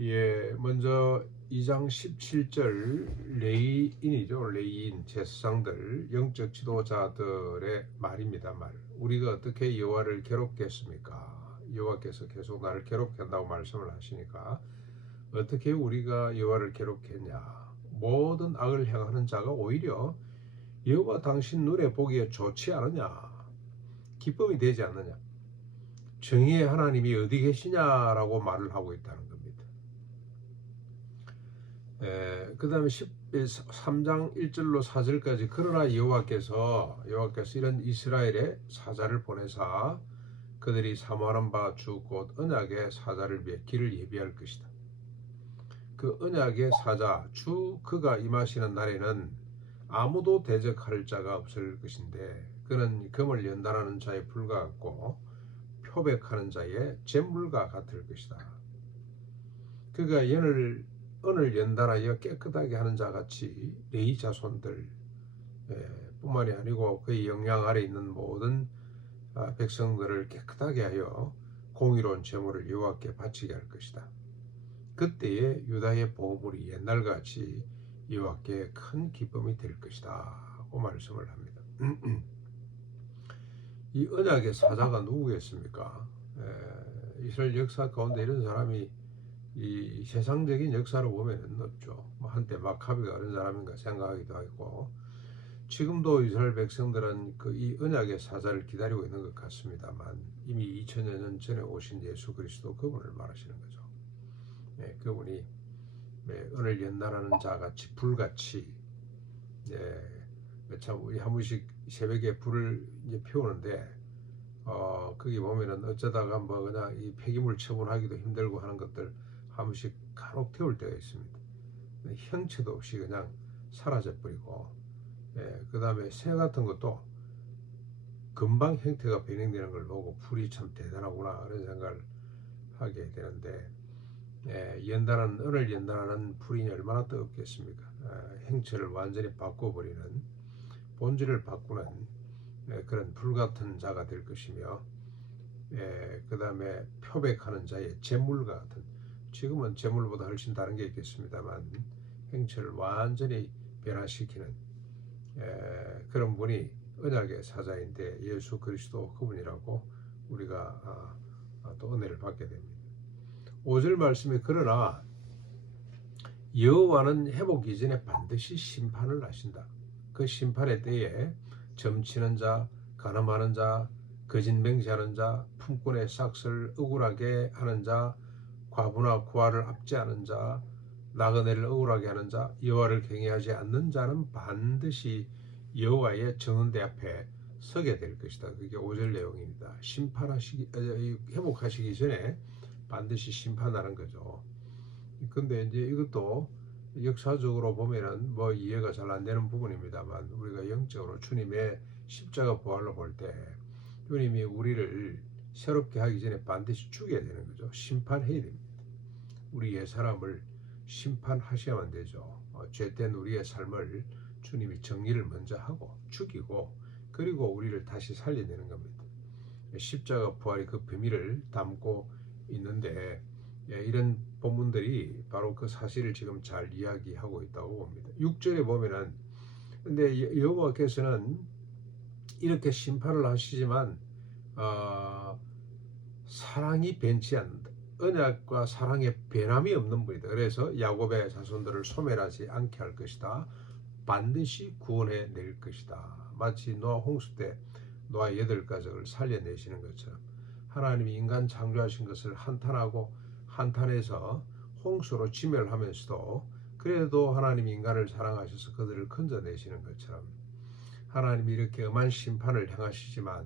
예, 먼저 2장 17절 레위인이죠. 레위인 제사장들 영적 지도자들의 말입니다. 말. 우리가 어떻게 여호와를 괴롭게 했습니까? 여호와께서 계속 나를 괴롭게 한다고 말씀을 하시니까 어떻게 우리가 여호와를 괴롭게 했냐? 모든 악을 행하는 자가 오히려 여호와 당신 눈에 보기에 좋지 않으냐? 기쁨이 되지 않느냐? 정의의 하나님이 어디 계시냐라고 말을 하고 있다는 겁니다. 그 다음에 3장 1절로 4절까지 그러나 여호와께서 이런 이스라엘의 사자를 보내사 그들이 사모하는 바 주 곧 언약의 사자를 위해 길을 예비할 것이다. 그 언약의 사자 주 그가 임하시는 날에는 아무도 대적할 자가 없을 것인데 그는 금을 연단하는 자의 불과 같고 표백하는 자의 잿물과 같을 것이다. 그가 언을 연단하여 깨끗하게 하는 자같이 레위 자손들 뿐만이 아니고 그의 영향 아래 있는 모든 백성들을 깨끗하게 하여 공의로운 제물을 여호와께 바치게 할 것이다. 그때에 유다의 보물이 옛날같이 여호와께 큰 기쁨이 될 것이다 하고 말씀을 합니다. 이 언약의 사자가 누구겠습니까? 이스라엘 역사 가운데 이런 사람이 이 세상적인 역사로 보면은 없죠. 한때 마카비가 그런 사람인가 생각하기도 하고 지금도 이스라엘 백성들은 이 언약의 사자를 기다리고 있는 것 같습니다만 이미 2000여 년 전에 오신 예수 그리스도 그분을 말하시는 거죠. 그분이 언을 연단하는 자같이 불같이 참 우리 한 번씩 새벽에 불을 이제 피우는데 거기 보면은 어쩌다가 뭐 그냥 이 폐기물 처분하기도 힘들고 하는 것들 한 번씩 간혹 태울 때가 있습니다. 형체도 없이 그냥 사라져버리고 그 다음에 새 같은 것도 금방 형태가 변형되는 걸 보고 불이 참 대단하구나 그런 생각을 하게 되는데 언을 연단하는 불이 얼마나 뜨겁겠습니까? 형체를 완전히 바꿔버리는 본질을 바꾸는 그런 불같은 자가 될 것이며 그 다음에 표백하는 자의 잿물과 같은 지금은 잿물보다 훨씬 다른 게 있겠습니다만 형체를 완전히 변화시키는 그런 분이 언약의 사자인데 예수 그리스도 그분이라고 우리가 또 은혜를 받게 됩니다. 5절 말씀에 그러나 여호와는 회복 이전에 반드시 심판을 하신다. 그 심판의 때에 점치는 자, 간음하는 자, 거짓 맹세하는 자, 품꾼의 삭슬 억울하게 하는 자, 과부나 고아를 압제하는 자, 나그네를 억울하게 하는 자, 여호와를 경외하지 않는 자는 반드시 여호와의 정은대 앞에 서게 될 것이다. 그게 5절 내용입니다. 회복하시기 전에 반드시 심판하는 거죠. 근데 이제 이것도 역사적으로 보면은 뭐 이해가 잘 안 되는 부분입니다만 우리가 영적으로 주님의 십자가 부활로 볼 때 주님이 우리를 새롭게 하기 전에 반드시 죽여야 되는 거죠. 심판해야 됩니다. 우리 옛사람을 심판하셔야만 되죠. 죄된 우리의 삶을 주님이 정리를 먼저 하고 죽이고 그리고 우리를 다시 살려내는 겁니다. 십자가 부활의 그 비밀을 담고 있는데 이런 본문들이 바로 그 사실을 지금 잘 이야기하고 있다고 봅니다. 6절에 보면은 근데 여호와께서는 이렇게 심판을 하시지만 사랑이 변치 않는다. 언약과 사랑의 변함이 없는 분이다. 그래서 야곱의 자손들을 소멸하지 않게 할 것이다. 반드시 구원해 낼 것이다. 마치 노아 홍수 때 노아 8가족을 살려내시는 것처럼 하나님이 인간 창조하신 것을 한탄하고 한탄해서 홍수로 지멸하면서도 그래도 하나님이 인간을 사랑하셔서 그들을 건져내시는 것처럼 하나님이 이렇게 엄한 심판을 행하시지만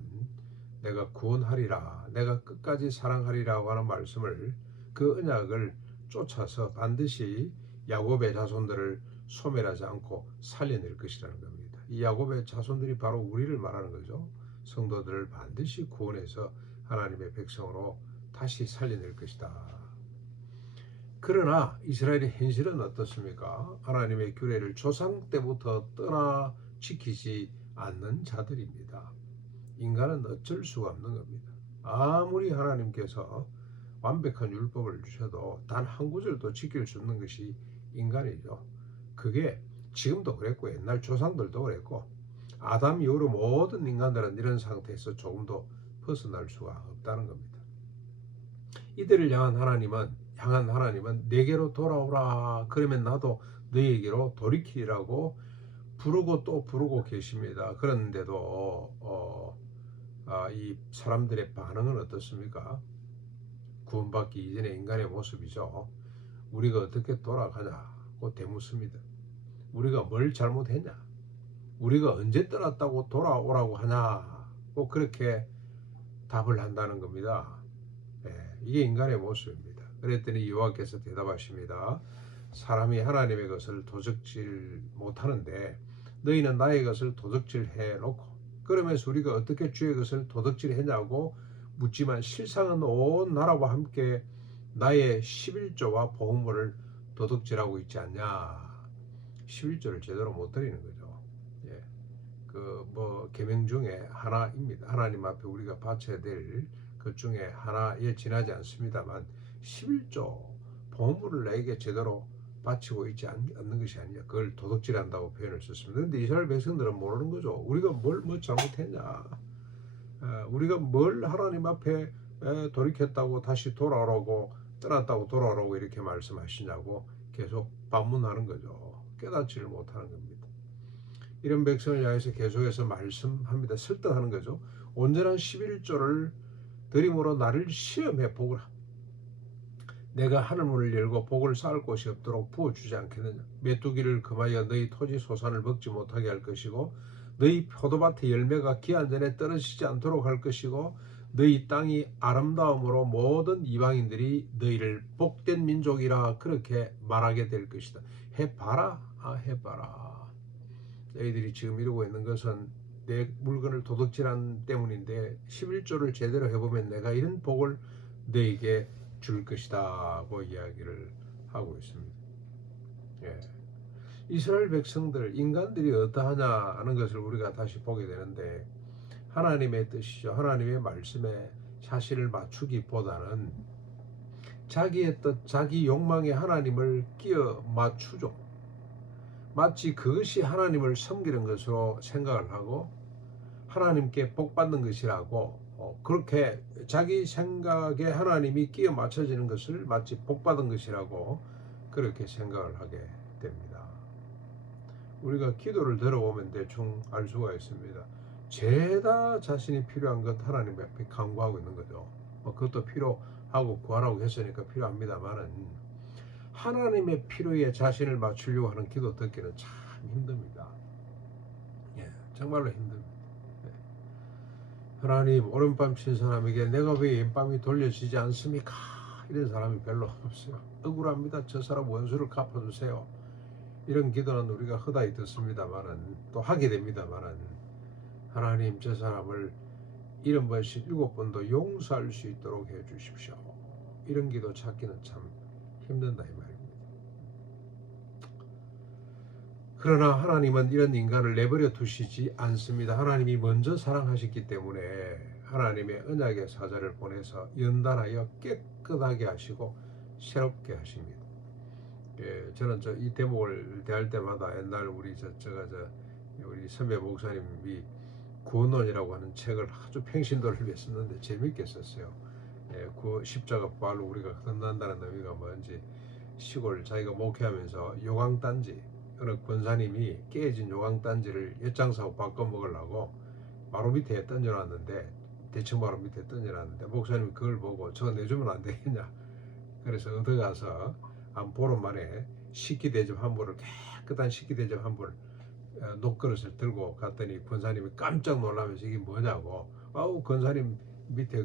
내가 구원하리라, 내가 끝까지 사랑하리라고 하는 말씀을 그 언약을 쫓아서 반드시 야곱의 자손들을 소멸하지 않고 살려낼 것이라는 겁니다. 이 야곱의 자손들이 바로 우리를 말하는 거죠. 성도들을 반드시 구원해서 하나님의 백성으로 다시 살려낼 것이다. 그러나 이스라엘의 현실은 어떻습니까? 하나님의 규례를 조상 때부터 떠나 지키지 않는 자들입니다. 인간은 어쩔 수가 없는 겁니다. 아무리 하나님께서 완벽한 율법을 주셔도 단 한 구절도 지킬 수 없는 것이 인간이죠. 그게 지금도 그랬고 옛날 조상들도 그랬고 아담 이후로 모든 인간들은 이런 상태에서 조금도 벗어날 수가 없다는 겁니다. 이들을 향한 하나님은 내게로 돌아오라. 그러면 나도 너희에게로 돌이키리라고 부르고 또 부르고 계십니다. 그런데도 이 사람들의 반응은 어떻습니까? 구원받기 이전의 인간의 모습이죠. 우리가 어떻게 돌아가냐고 대묻습니다. 우리가 뭘 잘못했냐? 우리가 언제 떠났다고 돌아오라고 하냐고 그렇게 답을 한다는 겁니다. 이게 인간의 모습입니다. 그랬더니 여호와께서 대답하십니다. 사람이 하나님의 것을 도적질 못하는데 너희는 나의 것을 도적질해 놓고 그러면서 우리가 어떻게 주의 것을 도적질했냐고 묻지만 실상은 온 나라와 함께 나의 11조와 보험물을 도둑질하고 있지 않냐. 11조를 제대로 못 드리는 거죠. 예. 계명 중에 하나입니다. 하나님 앞에 우리가 바쳐야 될 그 중에 하나에 지나지 않습니다만 11조 보험물을 나에게 제대로 바치고 있지 않는 것이 아니냐. 그걸 도둑질한다고 표현을 썼습니다. 그런데 이스라엘 백성들은 모르는 거죠. 우리가 뭘 잘못했냐. 우리가 뭘 하나님 앞에 돌이켰다고 다시 돌아오라고 떠났다고 돌아오라고 이렇게 말씀하시냐고 계속 반문하는 거죠. 깨닫지를 못하는 겁니다. 이런 백성을 향해서 계속해서 말씀합니다. 설득하는 거죠. 온전한 11조를 드림으로 나를 시험해 보거라. 내가 하늘문을 열고 복을 쌓을 곳이 없도록 부어주지 않겠느냐. 메뚜기를 금하여 너희 토지 소산을 먹지 못하게 할 것이고 너희 포도밭의 열매가 기한 전에 떨어지지 않도록 할 것이고 너희 땅이 아름다움으로 모든 이방인들이 너희를 복된 민족이라 그렇게 말하게 될 것이다. 해봐라. 해봐라. 너희들이 지금 이러고 있는 것은 내 물건을 도둑질한 때문인데 11조를 제대로 해보면 내가 이런 복을 너희에게 줄 것이다 고 이야기를 하고 있습니다. 예. 이스라엘 백성들, 인간들이 어떠하냐 하는 것을 우리가 다시 보게 되는데 하나님의 뜻이죠. 하나님의 말씀에 사실을 맞추기보다는 자기의 뜻, 자기 욕망에 하나님을 끼워 맞추죠. 마치 그것이 하나님을 섬기는 것으로 생각을 하고 하나님께 복 받는 것이라고 그렇게 자기 생각에 하나님이 끼워 맞춰지는 것을 마치 복 받은 것이라고 그렇게 생각을 하게 됩니다. 우리가 기도를 들어보면 대충 알 수가 있습니다. 죄다 자신이 필요한 것 하나님 앞에 간구하고 있는 거죠. 그것도 필요하고 구하라고 했으니까 필요합니다만은 하나님의 필요에 자신을 맞추려고 하는 기도 듣기는 참 힘듭니다. 예, 정말로 힘듭니다. 예. 하나님, 오른밤 친 사람에게 내가 왜 왼밤이 돌려지지 않습니까? 이런 사람이 별로 없어요. 억울합니다. 저 사람 원수를 갚아주세요. 이런 기도는 우리가 허다히 듣습니다만은 또 하게 됩니다만은 하나님 저 사람을 70번씩 7번도 용서할 수 있도록 해주십시오. 이런 기도 찾기는 참 힘든다 이 말입니다. 그러나 하나님은 이런 인간을 내버려 두시지 않습니다. 하나님이 먼저 사랑하셨기 때문에 하나님의 언약의 사자를 보내서 연단하여 깨끗하게 하시고 새롭게 하십니다. 예, 저는 이 대목을 대할 때마다 옛날 우리 선배 목사님이 구원론이라고 하는 책을 아주 평신도를 위해 썼는데 재밌게 썼어요. 예, 십자가 부활로 우리가 끝난다는 의미가 뭔지 시골 자기가 목회하면서 요강단지 어느 권사님이 깨진 요강단지를 엿장사고 바꿔 먹으려고 마루 밑에 던져놨는데 대청 마루 밑에 던져놨는데 목사님이 그걸 보고 저거 내주면 안 되겠냐 그래서 얻어가서 한 보름 만에 식기대접 한 벌을 깨끗한 식기대접 한 벌 녹그릇을 들고 갔더니 권사님이 깜짝 놀라면서 이게 뭐냐고 권사님 밑에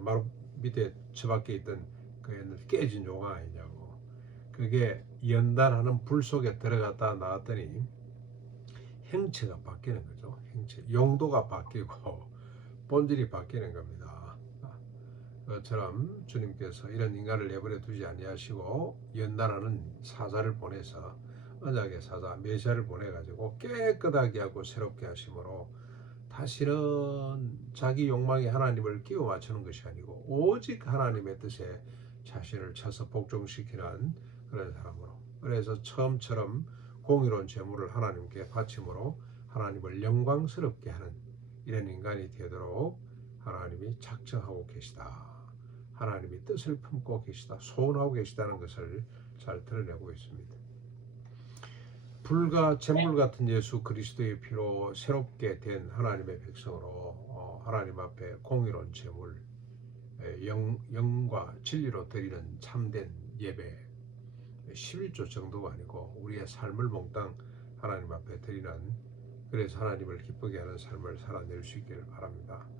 마루 밑에 처박혀 있던 그 깨진 요강 아니냐고. 그게 연단하는 불 속에 들어갔다 나왔더니 형체가 바뀌는 거죠. 용도가 바뀌고 본질이 바뀌는 겁니다. 그처럼 주님께서 이런 인간을 내버려 두지 아니하시고 연단하는 사자를 보내서 언약의 사자 메시아를 보내가지고 깨끗하게 하고 새롭게 하심으로 다시는 자기 욕망이 하나님을 끼워 맞추는 것이 아니고 오직 하나님의 뜻에 자신을 쳐서 복종시키는 그런 사람으로, 그래서 처음처럼 공의로운 제물을 하나님께 바침으로 하나님을 영광스럽게 하는 이런 인간이 되도록 하나님이 작정하고 계시다. 하나님이 뜻을 품고 계시다. 소원하고 계시다는 것을 잘 드러내고 있습니다. 불과 잿물 같은 예수 그리스도의 피로 새롭게 된 하나님의 백성으로 하나님 앞에 공의로운 제물, 영과 진리로 드리는 참된 예배, 11조 정도가 아니고 우리의 삶을 몽땅 하나님 앞에 드리는, 그래서 하나님을 기쁘게 하는 삶을 살아낼 수 있기를 바랍니다.